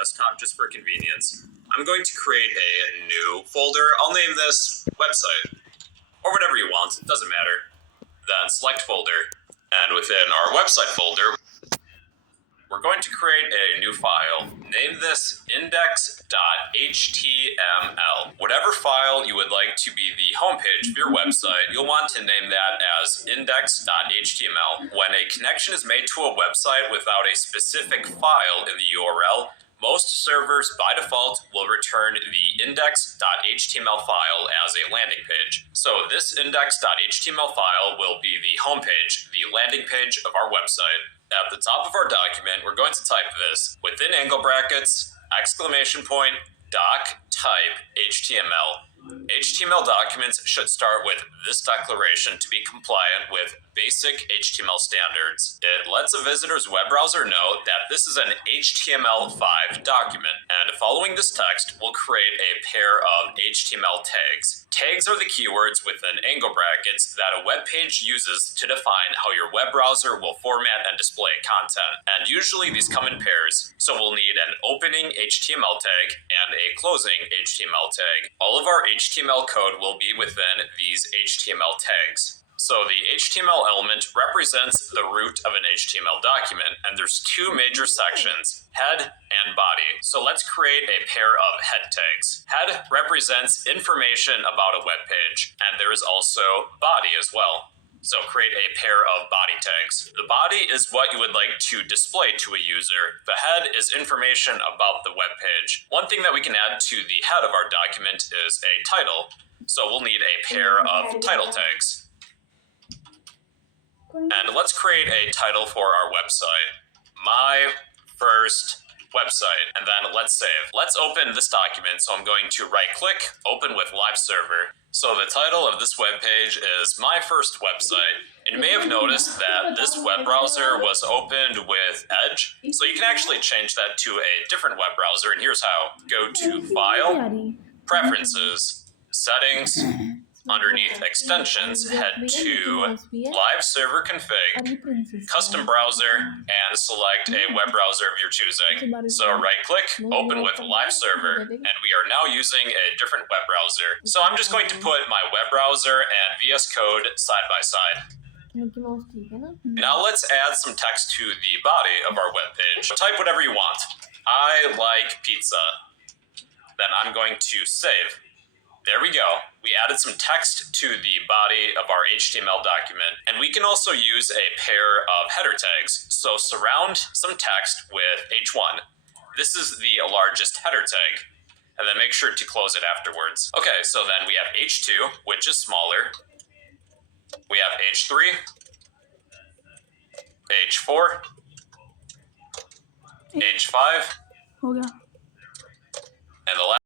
desktop just for convenience. I'm going to create a new folder. I'll name this website, or whatever you want, it doesn't matter. Then select folder, and within our website folder, we're going to create a new file. Name this index.html. Whatever file you would like to be the homepage of your website, you'll want to name that as index.html. When a connection is made to a website without a specific file in the URL, most servers by default will return the index.html file as a landing page. So this index.html file will be the homepage, the landing page of our website. At the top of our document, we're going to type this within angle brackets, exclamation point, doc type HTML. HTML documents should start with this declaration to be compliant with basic HTML standards. It lets a visitor's web browser know that this is an HTML5 document, and following this text, we'll create a pair of HTML tags. Tags are the keywords within angle brackets that a web page uses to define how your web browser will format and display content, and usually these come in pairs, so we'll need an opening HTML tag and a closing HTML tag. All of our HTML code will be within these HTML tags. So the HTML element represents the root of an HTML document, and there's two major sections, head and body. So let's create a pair of head tags. Head represents information about a web page, and there is also body as well. So create a pair of body tags. The body is what you would like to display to a user. The head is information about the web page. One thing that we can add to the head of our document is a title. So we'll need a pair of title tags. And let's create a title for our website. My first website, and then let's save. Let's open this document. So I'm going to right click, open with live server. So the title of this web page is My First Website. And you may have noticed that this web browser was opened with Edge. So you can actually change that to a different web browser, and here's how. Go to File, Preferences, Settings, underneath Extensions, head to Live Server Config, Custom Browser, and select a web browser of your choosing. So right-click, open with Live Server, and we are now using a different web browser. So I'm just going to put my web browser and VS Code side by side. Now let's add some text to the body of our web page. Type whatever you want. I like pizza. Then I'm going to save. There we go. We added some text to the body of our HTML document, and we can also use a pair of header tags. So surround some text with H1. This is the largest header tag, and then make sure to close it afterwards. Okay, so then we have H2, which is smaller. We have H3, H4, H5, and the last